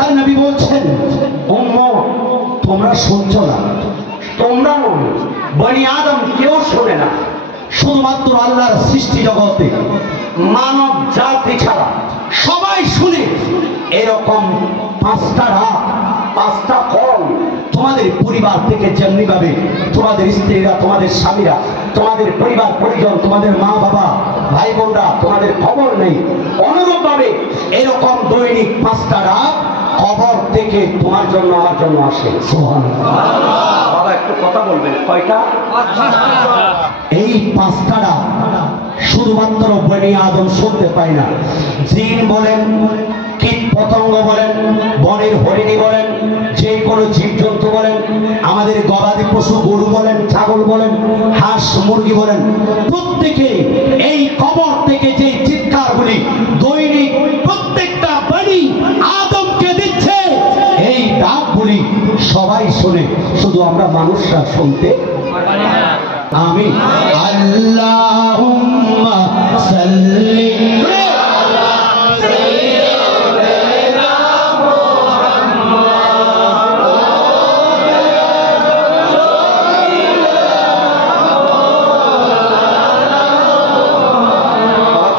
আল্লাহর নবী বলছেন, উম্মত তোমরা শুনছো না, তোমরা বনি আদম কেউ শোনে না, শুধুমাত্র আল্লাহর সৃষ্টি জগতে মানব জাতি ছাড়া সবাই শুনে। এরকম 5টা রাত 5টা ফল তোমাদের পরিবার থেকে যেমনি ভাবে তোমাদের স্ত্রীরা, তোমাদের স্বামীরা, তোমাদের পরিবার পরিজন, তোমাদের মা বাবা ভাই বোনরা তোমাদের খবর নেই, অনুরূপ ভাবে এরকম দৈনিক 5টা রাত কবর থেকে তোমার জন্য আমার জন্য আসে। সুবহানাল্লাহ। বাবা একটু কথা বলবেন, কয়টা? এই 5টা রাত শুধুমাত্র বনি আদম শুনতে পায় না, জিন বলেন, কীট পতঙ্গ বলেন, বনের হরিণী বলেন, যে কোনো জীবজন্তু বলেন, আমাদের গবাদি পশু গরু বলেন, ছাগল বলেন, হাঁস মুরগি বলেন, প্রত্যেকে এই কবর থেকে যে চিৎকারগুলি দৈনিক প্রত্যেকটা বনি আদমকে দিচ্ছে, এই ডাকগুলি সবাই শুনে, শুধু আমরা মানুষরা শুনতে পারি না। আমি আল্লাহুম্মা সাল্লি আলা সাইয়্যিদিনা মুহাম্মদ।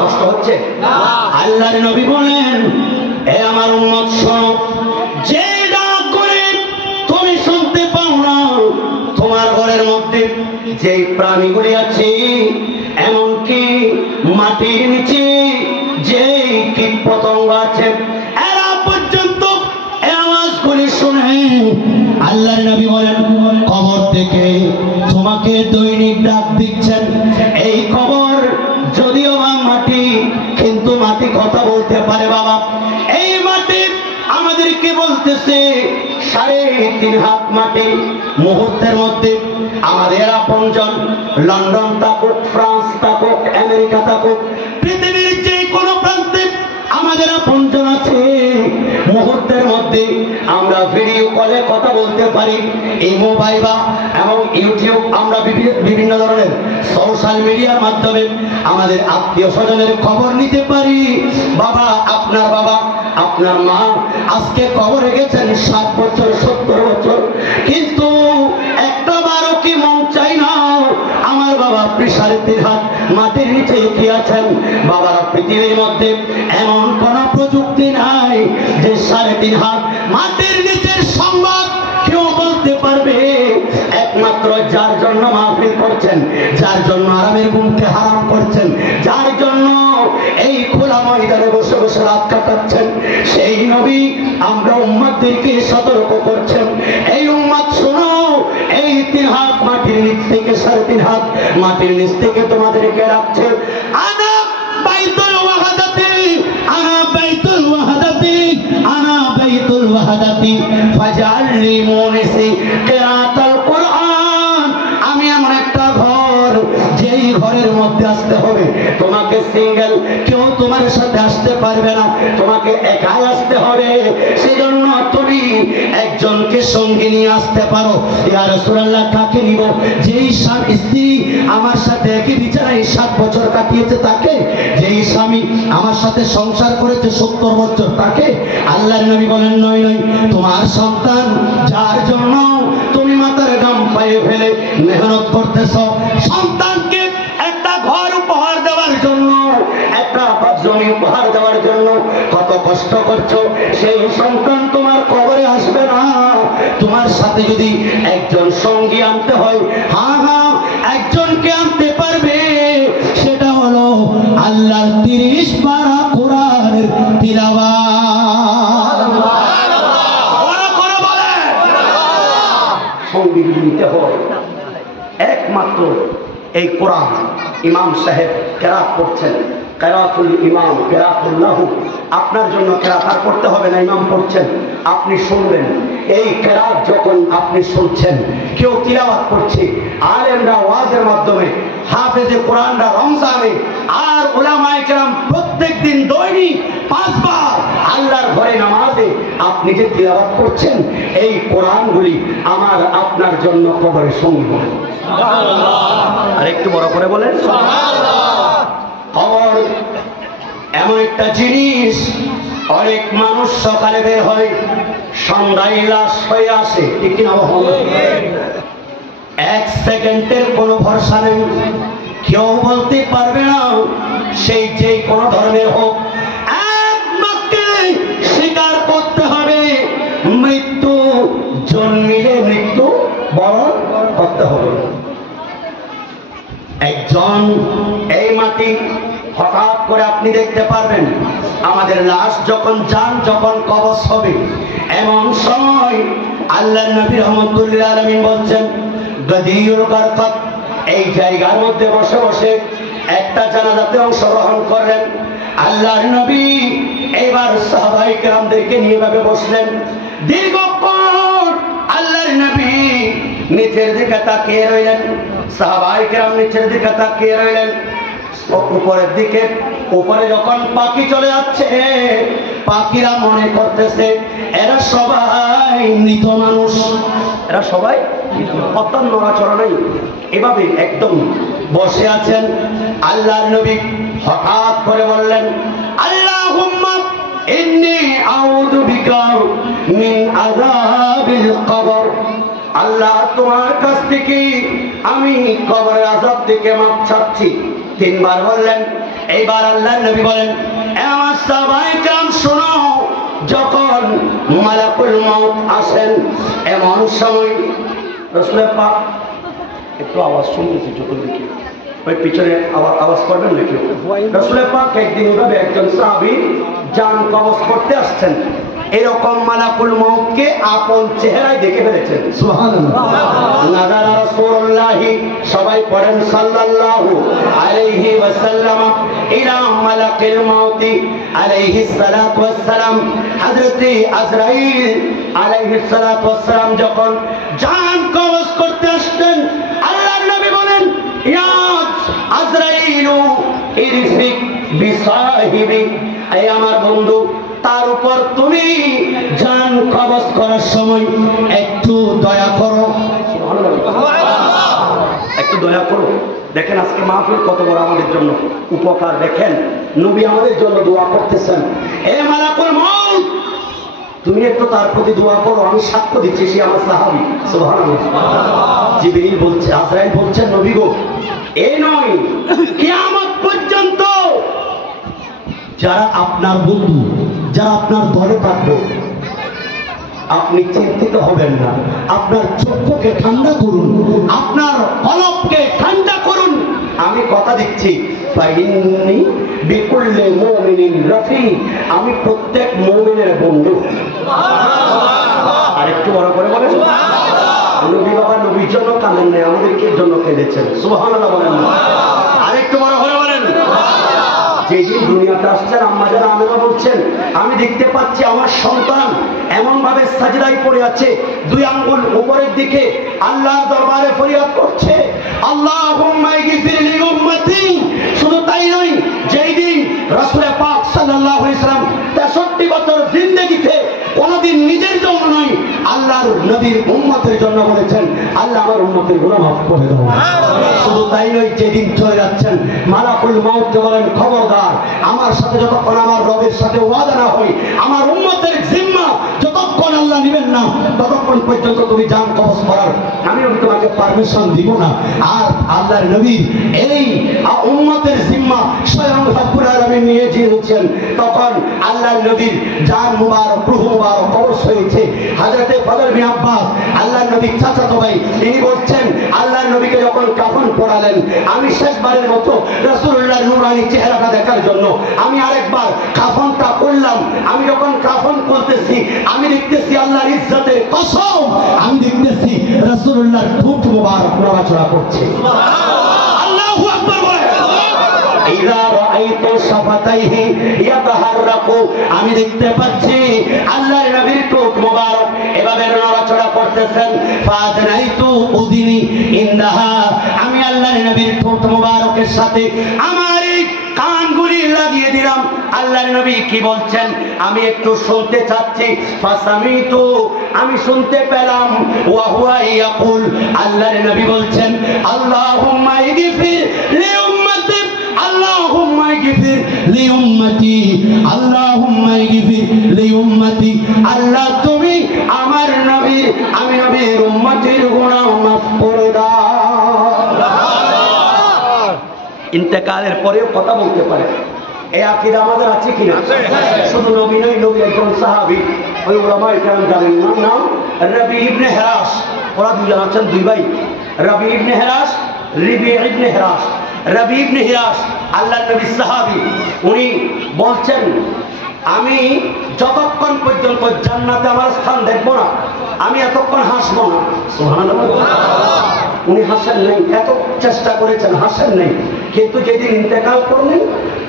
কষ্ট হচ্ছে? আল্লাহর নবী বলেন, এ আমার উম্মত শোনো, যে ডাক করে তুমি শুনতে পাও না, তোমার ঘরের মধ্যে যে প্রাণীগুলি আছে, এমনকি মাটির নিচে যে কীট পতঙ্গ আছে, এরা পর্যন্ত এই আওয়াজগুলি শুনে। আল্লাহর নবী বলেন, কবর থেকে তোমাকে দৈনিক ডাক দিচ্ছেন। এই কবর যদিও বা মাটি, কিন্তু মাটি কথা বলতে পারে বাবা। এই মাটি আমাদেরকে বলতেছে 3.5 হাত মাটি। মুহূর্তের মধ্যে আমাদের আপনজন, লন্ডন থাকুক, ফ্রান্স থাকুক, আমেরিকা থাকুক, পৃথিবীর যে কোনো প্রান্তে আমাদের আপনজন আছে। মুহূর্তের মধ্যে আমরা ভিডিও কলে কথা বলতে পারি, এই মোবাইল এবং ইউটিউব, আমরা বিভিন্ন ধরনের সোশ্যাল মিডিয়ার মাধ্যমে আমাদের আত্মীয় স্বজনের খবর নিতে পারি। বাবা, আপনার বাবা, আপনার মা আজকে কবরে গেছেন 60 বছর 70 বছর, কিন্তু একটা বারও কি মন চাই না আমার বাবা আপনি 3.5 হাত মাটির নিচে কি আছেন? বাবারা, পৃথিবীর মধ্যে এমন কোন প্রযুক্তি নাই যে 3.5 হাত মাটির নিচের সংবাদ কেউ বলতে পারবে। একমাত্র যার জন্য মাহফিল করছেন, যার জন্য আরামের ঘুমকে হারাম করছেন, যার জন্য এই খোলা ময়দানে বসে বসে রাত কাটাচ্ছেন, সেই নবী আমরা উম্মতদেরকে সতর্ক করছেন, এই উম্মত শোনো, এই 3 হাত মাটির নিচ থেকে 3.5 হাত মাটির নিচ থেকে তোমাদেরকে রাখছে। আনা বাইতুল ওয়াহাদাতি, আনা বাইতুল ওয়াহাদাতি, আনা বাইতুল ওয়াহাদাতি ফাজআলনি মুনিসি কিরাতাল কুরআন। আমি এমন একটা ঘর, যেই ঘরের মধ্যে আসতে হবে তোমাকে সিঙ্গেল, কেউ তোমার সাথে আসতে পারবে না, তোমাকে একাই আসতে হবে। সেজন্য তুমি একজনকে সঙ্গে নিয়ে আসতে পারো। ইয়া রাসূলুল্লাহ, কাকে নিব? যেই স্ত্রী আমার সাথে একই বিছানায় 7 বছর কাটিয়েছে তাকে, যেই স্বামী আমার সাথে সংসার করেছে 70 বছর তাকে। আল্লাহর নবী বলেন, নয় নয়, তোমার সন্তান যার জন্য তুমি মাথার ঘাম পায়ে ফেলে মেহনত করতেছ, সন্তানকে একটা ঘর উপহার দেওয়ার জন্য, একটা জমি উপহার দেওয়ার জন্য কত কষ্ট করছো, সেই সন্তান তোমার কবরে আসবে না। তোমার সাথে যদি একজন সঙ্গী আনতে হয়, হ্যাঁ একজনকে আনতে পারবে, সেটা হলো আল্লাহর 30 পারা কোরআনের তিলাওয়াত। সঙ্গী নিতে হয় একমাত্র এই কোরআন। ইমাম সাহেব কেরাত পড়ছেন, কেরাতুল ইমাম কেরাতুল্লাহু, আপনার জন্য কেরাত আর পড়তে হবে না, ইমাম পড়ছেন, আপনি শুনবেন। এই কেরাত যখন আপনি শুনছেন, কেউ তিলাওয়াত করছে, আলেমরা ওয়াজের মাধ্যমে, হাফেজে কোরআনরা রমজানে, আর উলামায়ে কেরাম প্রত্যেকদিন দৈনিক 5 বার আল্লাহর ঘরে নামাজে আপনি যে তিলাওয়াত করছেন, এই কোরআনগুলি আমার আপনার জন্য কবরে সঙ্গী হবে। আর একটু বড় করে বলেন সুবহানাল্লাহ। কবর এমন একটা জিনিস, অনেক মানুষ সকালে বের হয়, সন্ধ্যায় লাশ হয়ে আসে, ঠিক কিনা? এক সেকেন্ডের কোনো ভরসা নেই, কেউ বলতে পারবে না সেই যে কোনো ধরনের হোক, একমাত্র স্বীকার করতে হবে মৃত্যু জন্মিলে মৃত্যু বরণ করতে হবে। একজন এই মাটি হঠাৎ করে আপনি দেখতে পারবেন আমাদের লাশ যখন যখন কবজ হবে, এমন সময় আল্লাহ নবী রহমতুল্লাহ আলামিন বলছেন গদিউল গারকাত, এই জায়গার মধ্যে বসে বসে একটা জানাজাতে অংশগ্রহণ করলেন আল্লাহর নবী। এবার সাহাবায়ে কেরামদেরকে নিয়ে ভাবে বসলেন, দীর্ঘক্ষণ আল্লাহর নবী নিচের দিকে তাকিয়ে রইলেন, সাহাবায়ে কেরাম নিচের দিকে তাকিয়ে রইলেন। উপরের দিকে, উপরে যখন পাখি চলে যাচ্ছে, পাখিরা মনে করতেছে এরা সবাই মৃত মানুষ, এরা সবাই অত্যন্ত নড়াচড়া নেই, এভাবে একদম বসে আছেন। আল্লাহর নবী হঠাৎ করে বললেন আল্লাহুম্মা ইন্নী আউযু বিকা মিন আযাবিল কবর, আল্লাহ তোমার কাছ থেকে আমি কবরের আযাব থেকে মাপ চাচ্ছি। তিনবার বললেন। এইবার আল্লাহর নবী বলেন আমার সাহাবায়ে কেরাম শোনো, যখন মালাকুল মউত আসেন এমন সময় রাসূল পাক, একটু আওয়াজ শুনতেছি চতুর্দিকে, ওই পিছনে আওয়াজ করবেন নাকি? রাসূল পাক একদিন ভাবে একজন সাহাবী জান কবজ করতে আসছেন, এরকম মালাকুল মউতকে আপন চেহারায় দেখে ফেলেছেন। সুবহানাল্লাহ। নাযারা রাসূলুল্লাহি, সবাই পড়েন সাল্লাল্লাহু আলাইহি ওয়াসাল্লাম, ইলা মালাকিল মউতি আলাইহিস সালাতু ওয়াস সালাম। হযরত আজরাইল আলাইহিস সালাতু ওয়াস সালাম যখন জান কবজ করতে আসতেন, আল্লাহর নবী বলেন ইয়া আজরাইলু ইরফিক বিসাহিবি, এই আমার বন্ধু, তার উপর তুমি জান কবজ করার সময় একটু দয়া করো, একটু দয়া করো। দেখেন আজকে মাহফিল কত বড় আমাদের জন্য উপকার, দেখেন নবী আমাদের জন্য দোয়া করতেছেন। এ মালাকুল মউত, তুমি একটু তার প্রতি দোয়া করো, আমি সাক্ষ্য দিচ্ছি সে আমার সাহাবী। সুবহানাল্লাহ। জিবরিল বলছে, আজরাইল বলছেন নবী গো, এই নয় কিয়ামত পর্যন্ত যারা আপনার বন্ধু, যারা আপনার দলে থাকবে, আপনি চিন্তিত হবেন না, আপনার চক্ষুকে ঠান্ডা করুন, আপনার কলবকে ঠান্ডা করুন। আমি কথা দিচ্ছি ফাইন্নী বিকুল্লি মুমিনিন রাফিক, আমি প্রত্যেক মুমিনের বন্ধু। আরেকটু বড় করে বলেন নবী বাবা নবীর জন্য কাঁদেন নাই, আমাদেরকে জন্য কেঁদেছেন। সুবহানাল্লাহ বলেন। আরেকটু বড় করে বলেন। যেদিন দুনিয়াতে আসছেন আম্মা যারা আমেনা বলছেন, আমি দেখতে পাচ্ছি আমার সন্তান এমন ভাবে সাজদায় পড়ে আছে, দুই আঙ্গুল উপরের দিকে আল্লাহর দরবারে ফরিয়াদ করছে আল্লাহুম্মা ইগফির লি উম্মতি। শুধু তাই নয়, যেই দিন রাসূল পাক সাল্লাল্লাহু আলাইহি সাল্লাম 63 বছর জিন্দেগিতে কোনদিন নিজের জন্য নয়, আল্লাহর নবীর উম্মতের জন্য বলেছেন আল্লাহ আমার উম্মতের গুনাহ মাফ করে দাও। শুধু তাই নয়, যেদিন চলে যাচ্ছেন মালাকুল মউত বলেন খবরদার, আমার সাথে যতক্ষণ আমার রবের সাথে ওয়াদা না হয়, আমার উম্মতের জিম্মা যতক্ষণ আল্লাহ নেবেন না, ততক্ষণ পর্যন্ত তুমি জান কবজ করার আমি তোমাকে পারমিশন দিব না। আর আল্লাহর নবীর এই উম্মতের জিম্মা স্বয়ং রব্বুল আলামিন নিয়ে দিয়েছেন, তখন আল্লাহর নবীর জান মুবারক, রূহ মুবারক কবজ হয়েছে। হযরতে ফজল বিন আব্বাস আল্লাহর নবীর চাচাতো ভাই, তিনি বলছেন আল্লাহর নবীকে যখন কাফন পরালেন, আমি শেষবারের মতো রাসূলুল্লাহর নূরানী চেহারাটা দেখার জন্য আমি আরেকবার কাফনটা করলাম। আমি যখন কাফন করতেছি, আমি দেখতেছি আল্লাহর ইজ্জতের কসম, আমি দেখতেছি রাসূলুল্লাহর ঠোঁট মুবারক নড়াচড়া করছে। আল্লাহু আকবার বলেন। ইযা রাআইতু শাফাতাইহি ইয়াতাহাররাকু, আমি দেখতে পাচ্ছি আল্লাহর নবীর ঠোঁট মুবারক এভাবে নড়াচড়া করতেছেন। ফাদনাইতু উদিনি ইনদাহা, আমি আল্লাহর নবীর ঠোঁট মুবারকের সাথে আমার এই কানগুলি লাগিয়ে দিলাম। আল্লাহর নবী কি বলছেন আমি একটু শুনতে চাচ্ছি। ফাসামিতু, আমি শুনতে পেলাম। ওয়া হুয়া ইয়াকুল, আল্লাহর নবী বলছেন আল্লাহুম্মা ইগফির লি উম্মতি, আল্লাহুম্মা ইগফির লি উম্মতি, আল্লাহুম্মা ইগফির লি উম্মতি। আল্লাহ তুমি আমার নবী, আমি নবীর উম্মতের গুনাহ মাফ করে দাও। ইন্তেকালের পরেও কথা বলতে পারে, এই আকীদা আমাদের আছে কিনা? শুধু নবী নয়, নবী একজন সাহাবী, ওই উলামায়ে কেরাম জানেন না, নাম রবি ইবনে হেরাস। ওরা দুজন আছেন, দুই ভাই, রবি ইবনে হেরাস, রিবি ইবনে হেরাস। রবি ইবনে হেরাস আল্লাহর নবী সাহাবী, উনি বলছেন আমি যতক্ষণ পর্যন্ত জান্নাতে আমার স্থান দেখবো না, আমি এতক্ষণ হাসবো না। সুবহানাল্লাহ। উনি হাসেন নাই, এত চেষ্টা করেছেন, হাসেন নাই, কিন্তু যেদিন ইন্তেকাল করলেন,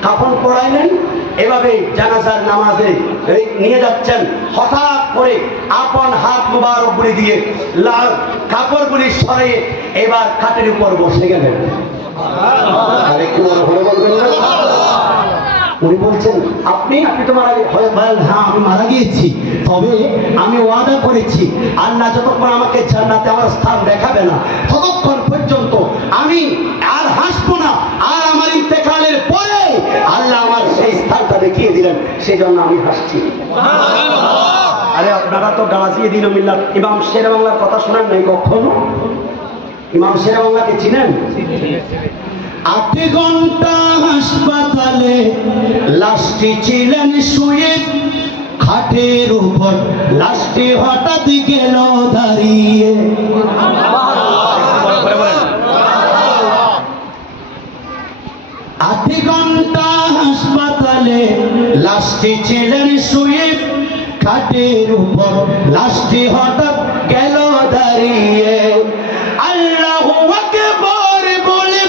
কাফন পড়াইলেন, এভাবে জানাজার নামাজে নিয়ে যাচ্ছেন, হঠাৎ করে আপন হাত মুবারকগুলি দিয়ে লাল কাপড়গুলি সরিয়ে এবার খাটের উপর বসে গেলেন। আরেকটু বলবেন না? উনি বলছেন আপনি তো মারা গেছেন। হ্যাঁ আমি মারা গিয়েছি, তবে আমি ওয়াদা করেছি আল্লাহ যতক্ষণ আমাকে জান্নাতে আমার স্থান দেখাবে না, ততক্ষণ পর্যন্ত আমি আর হাসবো না। আর আমার ইন্তেকালের পরে আল্লাহ আমার সেই স্থানটা দেখিয়ে দিলেন, সেই জন্য আমি হাসছি। আরে আপনারা তো গাজী দিন মিল্লাত ইমাম শের বাংলার কথা শোনেন নাই কখনো? ইমাম শের বাংলাকে চিনেন? 8 ঘন্টা হাসপাতালে লাশটি ছিলেন শুয়ে, খাটের উপর লাশটি হঠাৎ গেল দাঁড়িয়ে। 8 ঘন্টা হাসপাতালে লাশটি ছিলেন শুয়ে, খাটের উপর লাশটি হঠাৎ গেল দাঁড়িয়ে। আল্লাহু আকবার বলে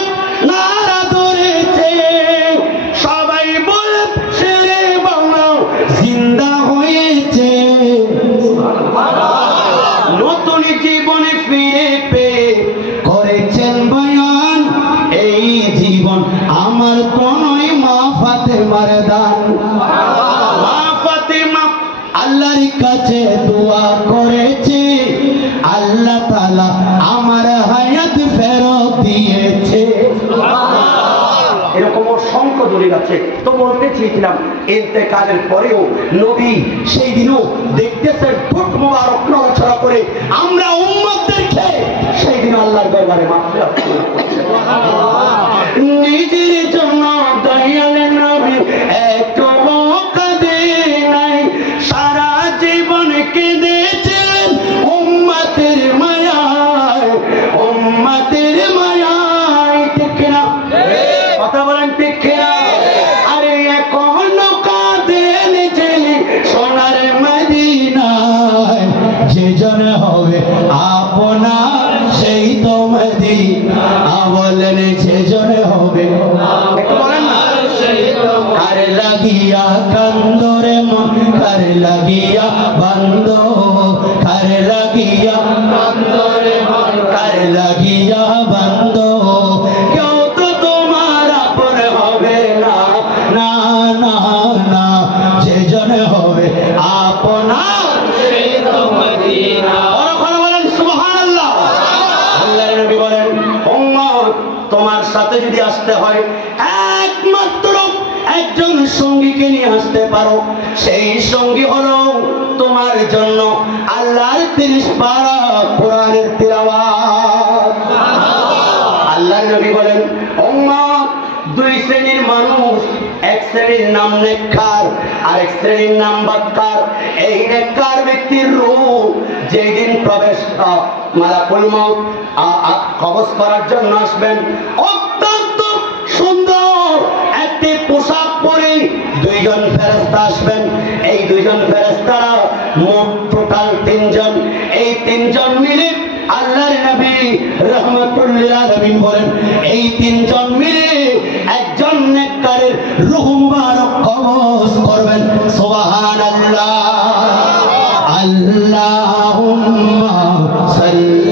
নারা ধরেছে, সবাই বলে শেরে বাংলা জিন্দা হয়েছে। নতুন জীবনে ফিরে পেয়ে করেছেন বয়ান, এই জীবন আমার তো নয়, মা ফাতেমার দান। মা ফাতেমা আল্লাহর কাছে দোয়া করেছে, আল্লাহ তাআলা আমার হায়াত ফেরত দিয়েছে। এরকম অসংখ্য দলিল আছে। তো বলতে চেয়েছিলাম ইন্তেকালের পরেও নবী সেই দিনও দেখতেছেন ঠোঁট মোবারক নড়াচড়া করে, আমরা উম্মতদেরকে সেই দিন আল্লাহর দরবারে মাগফিরাত করছেন। নিজের জন্য দয়াল নবী এত কাঁদে নাই, সারা জীবন কেঁদেছেন উম্মতের মায়ায়, উম্মতের মায়ায়। ঠিক না? কথা বলেন ঠিক না? আরে এখনো কাঁদেন যে সোনার মদিনায়, যে জন হবে আপনার সেই তো মদিনা। বলেন যে জন হবে, বলেন না, কার লাগিয়া কান্দরে মন, কার লাগিয়া বন্ধ, কার লাগিয়া কান্দরে মন, কার লাগিয়া বন্ধ। কেউ তো তোমার আপন হবে না, না না না, যে জন হবে আপনার সেই তো মদিনা। বলেন সুবহানাল্লাহ। আল্লাহর নবী বলেন উম্মত তোমার সাথে যদি আসতে হয় একমাত্র একজন সঙ্গীকে নিয়ে আসতে পারো, সেই সঙ্গী হলো তোমার জন্য আল্লাহর 30 পারা কোরআনের তিলাওয়াত। আল্লাহর নবী বলেন উম্মত 2 শ্রেণীর মানুষ, এক শ্রেণীর নাম নেককার, আরেক শ্রেণীর নাম বদকার। এই নেককার ব্যক্তির রূহ যেদিন প্রবেশ মালাকুল মউত কবজ করার জন্য আসবেন, অত্যন্ত সুন্দর একটি পোশাক পরে 2 জন ফেরেশতা আসবেন। এই 2 জন ফেরেশতারা মোট টোটাল 3 জন। এই 3 জন মিলে আল্লাহর নবী রাহমাতুল লিল আলামিন বলেন এই 3 জন মিলে একজন নেককারের রূহ মুবারক কবজ করবেন। সুবহানাল্লাহ। আল্লাহুম্মা সাল্লি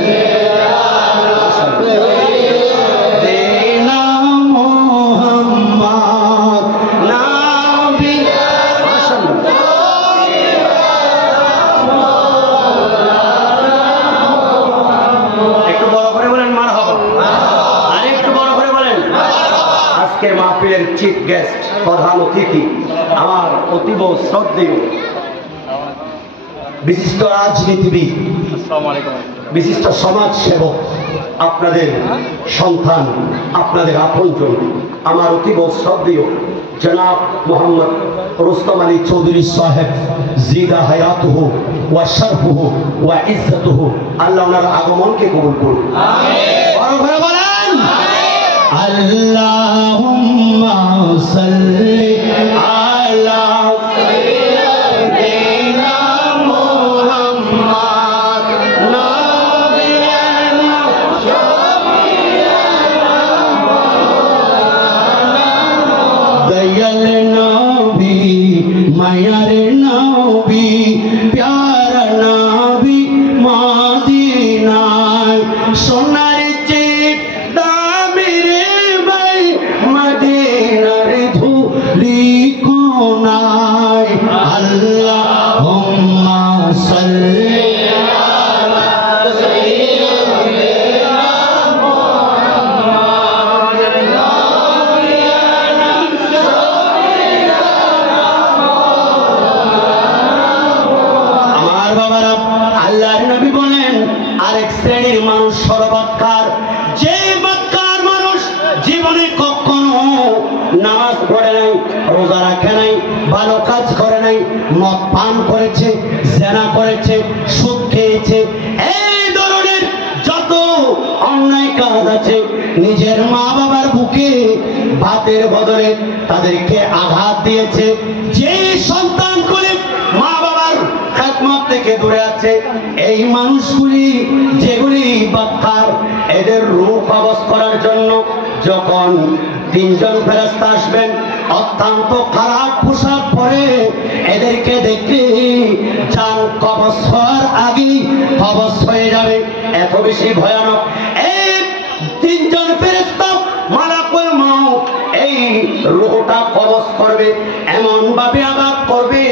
চিফ গেস্ট, প্রধান অতিথি, আমার অতীব শ্রদ্ধেয় বিশিষ্ট রাজনীতিবিদ, বিশিষ্ট সমাজ সেবক, আপনাদের সন্তান, আপনাদের আপনজন, আমার অতীব শ্রদ্ধেয় জনাব মোহাম্মদ রুস্তম আলী চৌধুরী সাহেব, জিদা হায়াতুহু ওয়া শরফুহু ওয়া ইজ্জতুহু, আল্লাহ ওনার আগমনকে কবুল করুন। বড় করে বলেন আল্লাহুম্মা সাল্লি আলা সাইয়্যিদিনা মুহাম্মদ নাবিয়ানা শাফিয়ানা দয়াল নবী, মায়ার নবী, প্যারা নবী, মদিনায় সোনার চেয়ে দামি রে ভাই, মদিনার ধুলি কোনায়। আল্লাহুম্মা সাল্লি আলা সাইয়্যিদিনা মুহাম্মদ নাবিয়ানা আমার বাবারা, আল্লাহর নবী বলেন আরেক শ্রেণীর মানুষ সর্বাত্মার, যে বাক্কার মানুষ জীবনে কখনো নামাজ পড়ে নাই, রোজা রাখে নাই, ভালো কাজ করে নাই, মদ পান করেছে, জেনা করেছে, সুদ খেয়েছে, এই ধরনের যত অন্যায় কাজ আছে, নিজের মা বাবার বুকে ভাতের বদলে তাদেরকে আঘাত দিয়েছে, যে সন্তান করে মা বাবার খেদমত থেকে দূরে আছে, এই মানুষগুলি যেগুলি বাক্কার, এদের রূহ কবজ করার জন্য যখন তিনজন ফেরেশতা আসবেন, অত্যন্ত খারাপ পোশাক পরে, এদেরকে দেখে জান কবজ হওয়ার আগেই কবজ হয়ে যাবে, এত বেশি ভয়ানক। এই তিনজন ফেরেশতা মালাকুল মউত এই রূহটা কবজ করবে, এমন ভাবে আঘাত করবে,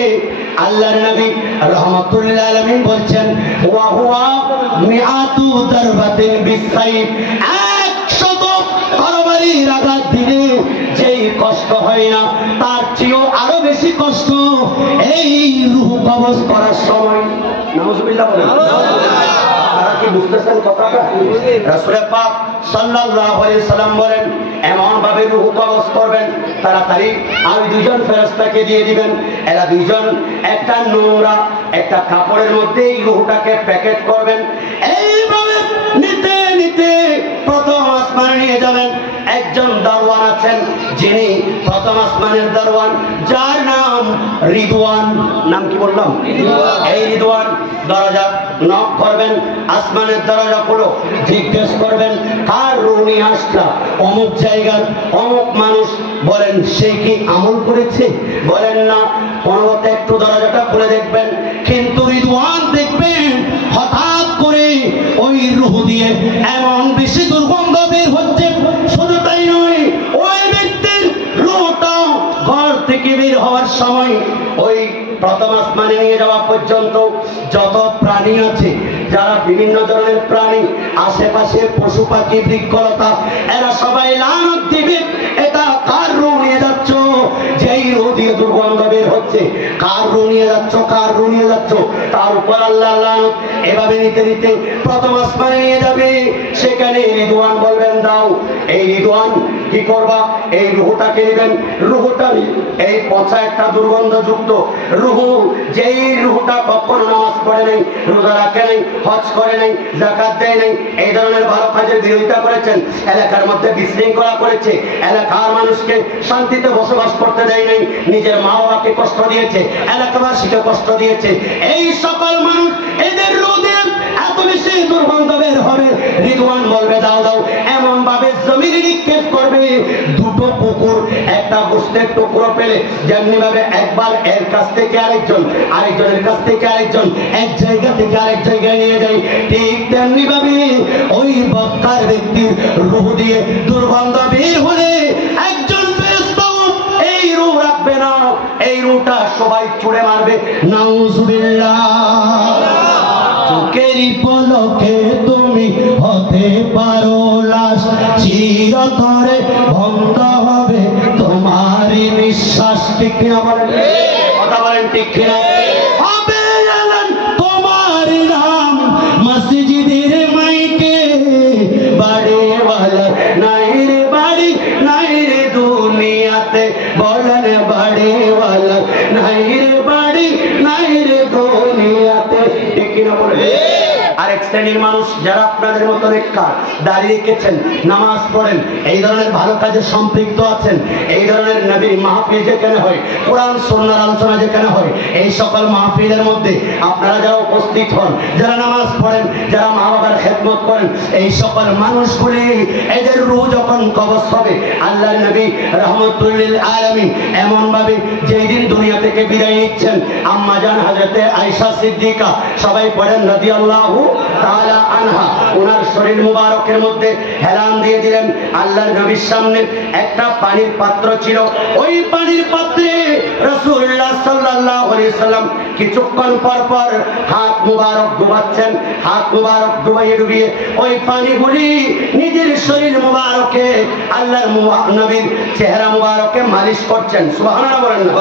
আল্লাহর নবী রাহমাতুল্লাহ আলামিন বলছেন ওয়া হুয়া মিআতু দারবাতিন বিসাইফ, 100 তরবারির আঘাত দিলে যেই কষ্ট হয় না, তার চেয়েও আরো বেশি কষ্ট এই রূহ কবজ করার সময়। নাউজুবিল্লাহ বলেন। আপনারা কি বুঝতেছেন কথাটা? রাসূল পাক সাল্লাল্লাহু আলাইহি সাল্লাম বলেন এমন ভাবে রূহ কবজ করবেন, তাড়াতাড়ি আমি দুইজন ফেরেশতাকে দিয়ে দিবেন, এরা দুইজন একটা নোংরা একটা কাপড়ের মধ্যে এই রূহটাকে প্যাকেট করবেন, এইভাবে নিতে নিতে প্রথম আসমানে নিয়ে যাবেন। একজন দারওয়ান আছেন, যিনি প্রথম আসমানের দারওয়ান, যার নাম রিদওয়ান। নাম কি বললাম? এই রিদওয়ান দরজা নক করবেন, আসমানের দরজা খুলো, জিজ্ঞেস করবেন কার রূহ নিয়ে আসলা? অমুক জায়গার অমুক মানুষ। বলেন সে কি আমল করেছে? বলেন না। কোনমতে একটু দরজাটা খুলে দেখবেন, কিন্তু রিদওয়ান দেখবেন হঠাৎ করে ওই রূহ দিয়ে এমন বেশি দুর্গন্ধ বের হচ্ছে। শুধু তাই নয়, ওই ব্যক্তির রূহটা ঘর থেকে বের হওয়ার সময় ওই প্রথম আসমানে নিয়ে যাওয়া পর্যন্ত যত প্রাণী আছে, যারা বিভিন্ন ধরনের প্রাণী, আশেপাশে পশু পাখি বৃক্ষলতা, এরা সবাই লানত দিবে, এটা কার রূহ নিয়ে যাচ্ছ? যেই রূহ দিয়ে দুর্গন্ধ বের হচ্ছে, কার রূহ নিয়ে যাচ্ছ? কার রূহ নিয়ে যাচ্ছ? তার উপর আল্লাহ লানত। এভাবে নিতে নিতে প্রথম আসমানে নিয়ে যাবে, সেখানে রিদওয়ান বলবেন দাও। এই রিদওয়ান কি করবা? এই রূহটাকে নেবেন। রূহটা এই পচা একটা দুর্গন্ধযুক্ত রূহ, যেই রূহটা কখনো নামাজ পড়ে নাই, রোজা রাখে নাই, হজ করে নাই, যাকাত দেয় নাই, এই ধরনের ভালো কাজের বিরোধিতা করেছেন, এলাকার মধ্যে বিশৃঙ্খলা করেছে, এলাকার মানুষকে শান্তিতে বসবাস করতে দেয় নাই, নিজের মা বাবাকে কষ্ট দিয়েছে, এলাকাবাসীকে কষ্ট দিয়েছে, এই সকল মানুষ এদের রোদে এত বেশি দুর্গন্ধ বের হবে, রিদওয়ান বলবে দাও দাও। এমন ভাবে জমিনে নিক্ষেপ করবে, দুটো কুকুর একটা গোশতের টুকরো পেলে যেমনি ভাবে একবার এর কাছ থেকে আরেকজন, আরেকজনের কাছ থেকে আরেকজন, এক জায়গা থেকে আরেক জায়গায় নিয়ে যায়, ঠিক তেমনি ভাবে ওই বক্কার ব্যক্তির রূহ দিয়ে দুর্গন্ধ বের হলে একজন ফেরেশতাও এই রূহ রাখবে না, এই রূহটা সবাই ছুঁড়ে মারবে। নাউজুবিল্লাহ। চোখেরই পলকে তুমি হতে পারো লাশ, চিরতরে বন্ধ হবে তোমার বিশ্বাস, ঠিক কিনা বলেন? কথা বলেন ঠিক কিনা? হবে এলেন তোমার নাম মসজিদের মাইকে, বাড়িওয়ালা নাই রে বাড়ি নাই রে দুনিয়াতে, বলেন বাড়িওয়ালা নাই রে বাড়ি নাই রে দুনিয়াতে, ঠিক কিনা বলেন? আরেক শ্রেণীর মানুষ যারা আপনাদের মতো নেককার, দাঁড়িয়ে রেখেছেন, নামাজ পড়েন, এই ধরনের ভালো কাজে সম্পৃক্ত আছেন, এই ধরনের নবীর মাহফিল যেখানে হয়, কোরআন সুন্নাহর আলোচনা যেখানে হয়, এই সকল মাহফিলের মধ্যে আপনারা যারা উপস্থিত হন, যারা নামাজ পড়েন, যারা মা বাবার খেদমত করেন, এই সকল মানুষগুলি এদের রূহ যখন কবজ হবে, আল্লাহর নবী রাহমাতুল লিল আলামিন এমন ভাবে যেই দিন দুনিয়া থেকে বিদায় নিচ্ছেন, আম্মা জান হযরতে আয়েশা সিদ্দিকা, সবাই পড়েন রাদিয়াল্লাহু তাআলা আনহা, ওনার শরীর মুবারকের মধ্যে হেলান দিয়ে দিলেন। আল্লাহর নবীর সামনে একটা পানির পাত্র ছিল, ওই পানির পাত্রে রাসূলুল্লাহ সাল্লাল্লাহু আলাইহি সাল্লাম কিছুক্ষণ পর পর হাত মুবারক ডুবাচ্ছেন, হাত মুবারক ডুবিয়ে ডুবিয়ে ওই পানিগুলি নিজের শরীর মুবারকে আল্লাহর নবীর চেহারা মুবারকে মালিশ করছেন। সুবহানাল্লাহ বলেন না?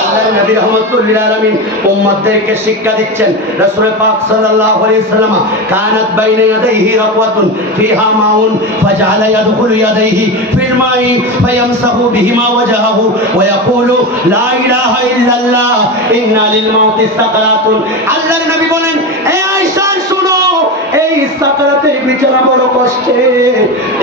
আল্লাহর নবী রাহমাতুল লিল আলামিন উম্মতদেরকে শিক্ষা দিচ্ছেন। রাসূল পাক সাল্লাল্লাহু আলাইহি সাল্লাম কানাত বাইনা ইয়াদাইহি রাকওয়াতুন ফিহা মাউন ফাজআলা ইয়াদখুলু ইয়াদাইহি ফিল মাই ফায়ামসাহু বিহিমা ওয়াজহাহু ওয়া ইয়াকুলু লা ইলাহা ইল্লাল্লাহ ইন্না লিল মাউতি সাকারাতুন। আল্লাহর নবী বলেন, এ আয়েশা শুনো, এই সাকারাতের বিছানা বড় কষ্টের,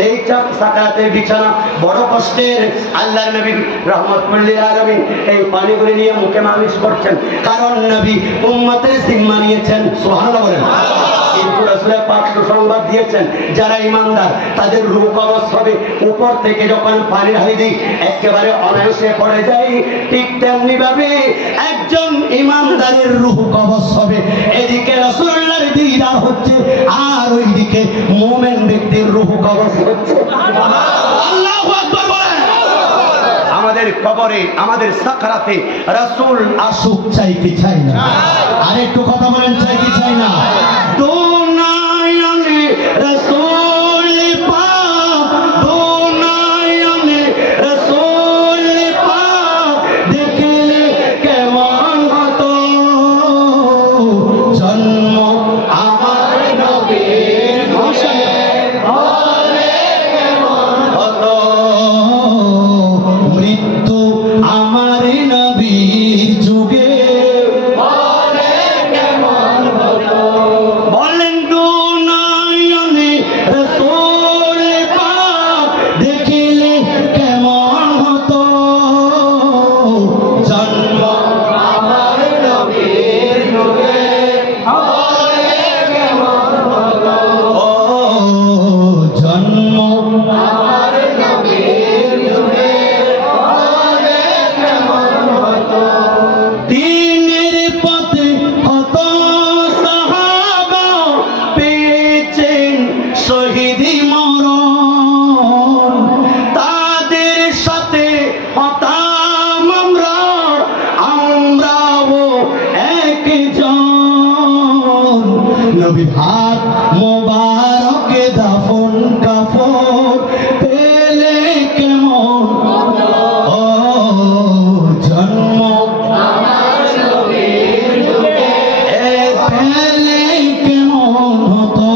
এই সাকারাতের বিছানা বড় কষ্টের। আল্লাহর নবী রাহমাতুল লিল আলামিন এই পানিগুলি নিয়ে মুখে মালিশ করছেন, কারণ নবী উম্মতের জিম্মা নিয়েছেন। সুবহানাল্লাহ বলেন। কিন্তু রাসূল পাক সুসংবাদ দিয়েছেন, যারা ঈমানদার তাদের রূহ কবজ হবে, উপর থেকে যখন পানি ঢালি দিই একেবারে অনায়াসে পড়ে যায়, ঠিক তেমনি ভাবে একজন ঈমানদারের রূহ কবজ হবে। এদিকে রাসূলুল্লাহর দিদার হচ্ছে, আর ওইদিকে মুমিন ব্যক্তির রূহ কবজ হচ্ছে। আল্লাহু আকবার বলেন। আমাদের কবরে, আমাদের সাকারাতে রাসূল আসুক, চাই কি চাই না? আরেকটু কথা বলেন, চাই কি চাই না? দুনিয়াতে রাসূল পাক, দুনিয়াতে রাসূল পাক দেখলে কেমন হতো, জন্ম আমার নবীর ঘোষে হলে কেমন হতো, মৃত্যু আমার নবীর যুগে হলে কেমন হতো। বলেন দুনিয়াতে রাসূল পাক দেখিলে কেমন হতো, জন্ম আমার নবীর যুগে হলে কেমন হতো, ও জন্ম আমার নবীর যুগে হলে কেমন হতো। দিনের পথে কত সাহাবা পেয়েছেন শহীদি মরণ, তাদের সাথে হতাম আমরাও একজন। নবীর হাত মোবারকে দাফন কাফন পেলে কেমন হতো, ও জন্ম আমার নবীর যুগে পেলে কেমন হতো,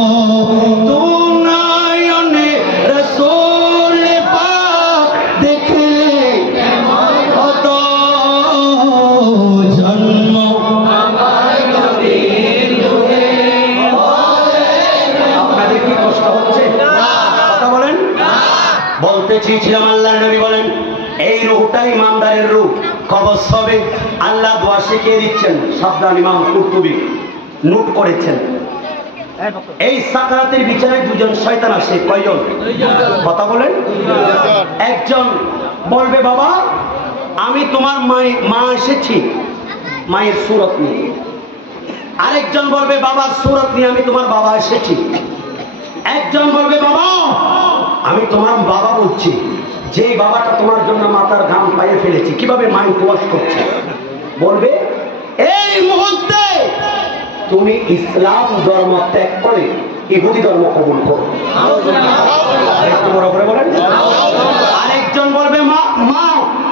দুনিয়াতে রাসূল পাক দেখলে কেমন হতো, জন্ম আমার নবীর যুগে হলে। আপনাদের কি কষ্ট হচ্ছে? কথা বলেন। বলতে চেয়েছিলাম, আল্লাহর নবী বলেন এই রূহটাই ইমানদারের রূহ, কবজ হবে। আল্লাহ দোয়া শিখিয়ে দিচ্ছেন, সাবধান, ইমাম কুরতুবী নোট করেছেন। এই সাকারাতের বিছানায় দুজন শয়তান আসে। কয়জন? কথা বলেন। একজন বলবে, বাবা আমি তোমার মা এসেছি মায়ের সুরত নিয়ে। আরেকজন বলবে, বাবার সুরত নিয়ে আমি তোমার বাবা এসেছি। একজন বলবে, বাবা আমি তোমার বাবা বলছি, যেই বাবাটা তোমার জন্য মাথার ঘাম পায়ে ফেলেছি, কিভাবে মাইন্ড ওয়াশ করছে। বলবে, এই মুহূর্তে তুমি ইসলাম ধর্ম ত্যাগ করে ইহুদি ধর্ম কবুল করো। আরেকটু বড় করে বলেন। আরেকজন বলবে, মা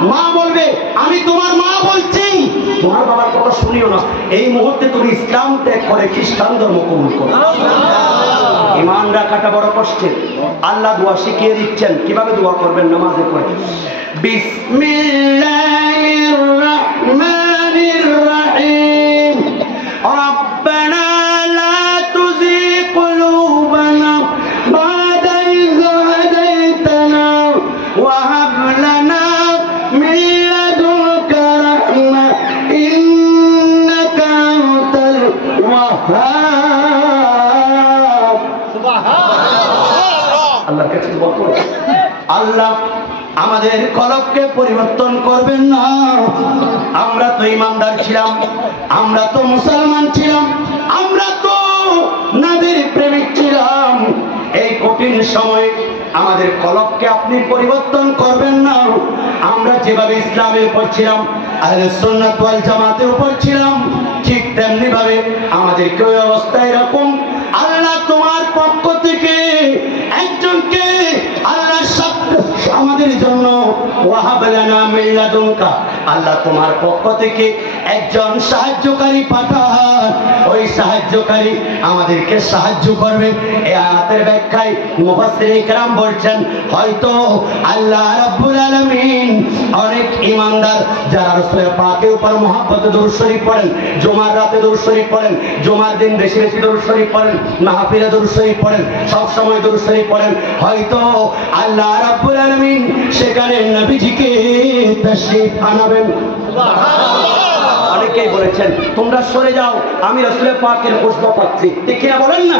মা বলবে আমি তোমার মা বলছি, তোমার বাবার কথা শুনিও না, এই মুহূর্তে তুমি ইসলাম ত্যাগ করে খ্রিস্টান ধর্ম কবুল করো। ঈমান রাখাটা বড় কষ্টের। আল্লাহ দোয়া শিখিয়ে দিচ্ছেন কিভাবে দোয়া করবেন নামাজে পড়ে। বিসমিল্লাহির রাহমানির রাহিম। রব্বানা লা তুযিগ কুলুবানা বা'দা ইয হাদাইতানা ওয়া হাব লানা মিন লাদুনকা রাহমা ইন্নাকা আনতাল ওয়াহ্হাব। সুবহানাল্লাহ। আল্লাহর কাছে দোয়া করো, আল্লাহ আমাদের কলবকে পরিবর্তন করবেন না। আমরা তো ঈমানদার ছিলাম, আমরা তো মুসলমান ছিলাম, আমরা তো নবীর প্রেমিক ছিলাম। এই কঠিন সময়ে আমাদের কলবকে আপনি পরিবর্তন করবেন না। আমরা যেভাবে ইসলামের উপর ছিলাম, আহলে সুন্নাত ওয়াল জামাতের উপর ছিলাম, ঠিক তেমনি ভাবে আমাদের কেউ অবস্থা এরকম। আল্লাহ তোমার পক্ষ থেকে একজনকে আল্লাহ আমাদের জন্য ওয়াহাব লানা মিন লাদুনকা, আল্লাহ তোমার পক্ষ থেকে একজন সাহায্যকারী পাঠান। ওই সাহায্যকারী আমাদেরকে সাহায্য করবে। এই আয়াতের ব্যাখ্যায় মুফাসসিরিন کرام বলছেন হয়তো আল্লাহ রাব্বুল আলামিন অনেক ঈমানদার যারা রাসূল পাকের উপর মহব্বতে দরুদ শরীফ পড়েন, জুমার রাতে দরুদ শরীফ পড়েন, জুমার দিন বেশি বেশি দরুদ শরীফ পড়েন, মাহফিলে দরুদ শরীফ পড়েন, সব সময় দরুদ শরীফ পড়েন, হয়তো আল্লাহ রাব্বুল আলামিন সেখানে নবীজিকে তাশরীফ আনাবেন। সুবহানাল্লাহ। অনেকেই বলেছেন তোমরা সরে যাও, আমি রাসূল পাকের খুশবু পাচ্ছি, ঠিক কিনা বলেন না?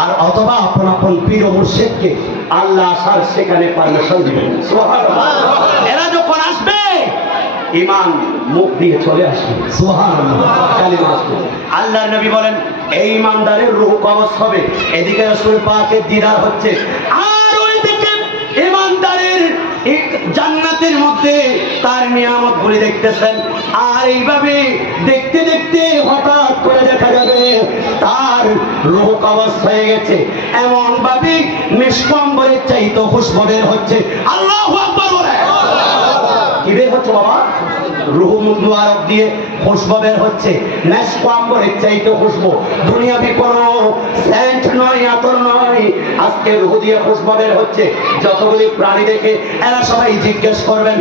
আর অথবা আপন আপন পীর ও মুর্শিদকে আল্লাহ আসার সেখানে পারমিশন দিবেন। সুবহানাল্লাহ। এরা যখন আসবে ঈমান মুখ দিয়ে চলে আসবে। সুবহানাল্লাহ। কালিমা আসবে। আল্লাহর নবী বলেন এই ঈমানদারের রূহ কবজ হবে, এদিকে রাসূল পাকের দিদার হচ্ছে, আর ওইদিকে ঈমানদারের জান্নাতের মধ্যে তার নিয়ামত গুলি দেখতেছেন। আর এইভাবে দেখতে দেখতে হঠাৎ করে দেখা যাবে তার রূহ কবজ হয়ে গেছে, এমন ভাবে মিশক আম্বরের চাইতে খুশবু বের হচ্ছে। আল্লাহু আকবার বলে কি বের হচ্ছে বাবা? রূহ মুবারক দিয়ে খুশবু বের হচ্ছে, মিশক আম্বরের চাইতে খুশবু। দুনিয়াবি কোনো সেন্ট নয়, আতর নয়, আজকে রূহ দিয়ে খুশবু বের হচ্ছে। যতগুলি প্রাণী দেখে এরা সবাই জিজ্ঞেস করবেন